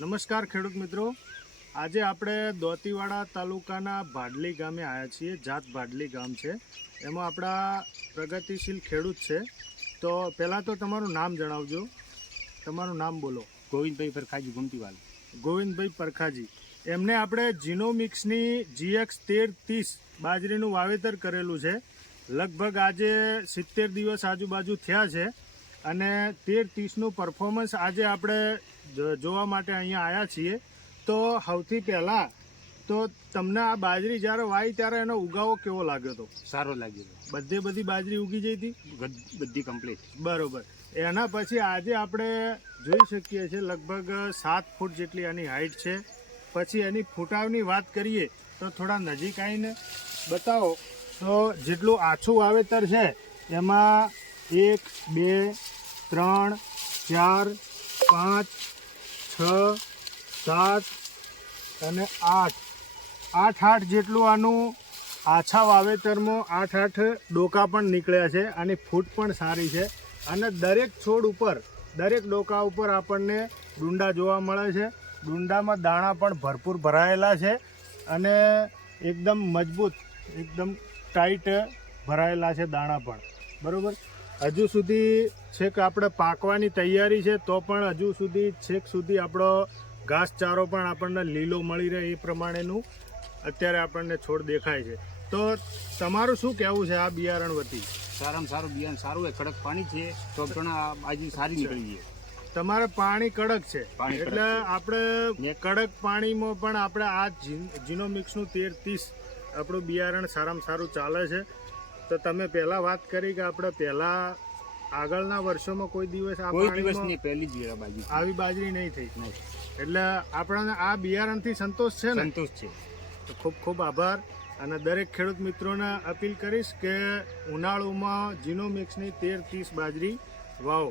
નમસ્કાર ખેડૂત મિત્રો, આજે આપણે દોતીવાડા તાલુકાના ભાડલી ગામે આવ્યા છીએ. જાત ભાડલી ગામ છે, એમાં આપણા પ્રગતિશીલ ખેડૂત છે. તો પહેલાં તો તમારું નામ જણાવજો. તમારું નામ બોલો. ગોવિંદભાઈ પરખાજી ગુમતીવાલ. ગોવિંદભાઈ પરખાજી. એમને આપણે જીનોમિક્સની GX 1330 બાજરીનું વાવેતર કરેલું છે. લગભગ આજે 70 દિવસ આજુબાજુ થયા છે અને 1330નું પરફોર્મન્સ આજે આપણે જોવા માટે અહીંયા આવ્યા છીએ. તો સૌથી પહેલાં તો તમને આ બાજરી જ્યારે વાવી ત્યારે એનો ઉગાવો કેવો લાગ્યો હતો? સારો લાગ્યો. બધી બાજરી ઉગી જઈ હતી, બધી કમ્પ્લીટ. બરોબર. એના પછી આજે આપણે જોઈ શકીએ છીએ લગભગ 7 ફૂટ જેટલી એની હાઈટ છે. પછી એની ફૂટાવની વાત કરીએ તો થોડા નજીક આવીને બતાવો તો જેટલું આછું વાવેતર છે એમાં 1 2 3 4 5 6 7 અને 8 જેટલું આનું આછા વાવેતરમાં 8 ડોકા પણ નીકળ્યા છે. આની ફૂટ પણ સારી છે અને દરેક છોડ ઉપર, દરેક ડોકા ઉપર આપણને ડુંડા જોવા મળે છે. ડુંડામાં દાણા પણ ભરપૂર ભરાયેલા છે અને એકદમ મજબૂત, એકદમ ટાઈટ ભરાયેલા છે દાણા પણ. બરાબર. હજુ સુધી છેક આપણે પાકવાની તૈયારી છે તો પણ હજુ સુધી છેક સુધી આપણો ઘાસચારો પણ આપણને લીલો મળી રહે એ પ્રમાણેનું અત્યારે આપણને છોડ દેખાય છે. તો તમારું શું કહેવું છે આ બિયારણ વતી? સારામાં સારું બિયારણ સારું હોય. કડક પાણી છે તો પણ આ બાજરી સારી નીકળી છે. તમારે પાણી કડક છે એટલે આપણે કડક પાણીમાં પણ આપણે આ જીનોમિક્સનું 1330 આપણું બિયારણ સારામાં સારું ચાલે છે. તો તમે પહેલાં વાત કરી કે આપણે પહેલાં આગળના વર્ષોમાં કોઈ દિવસ આવી બાજરી નહીં થઈ, એટલે આપણને આ બિયારણથી સંતોષ છે ને? સંતોષ છે. તો ખૂબ ખૂબ આભાર. અને દરેક ખેડૂત મિત્રોને અપીલ કરીશ કે ઉનાળુમાં જીનોમિક્સની 1330 બાજરી વાવો.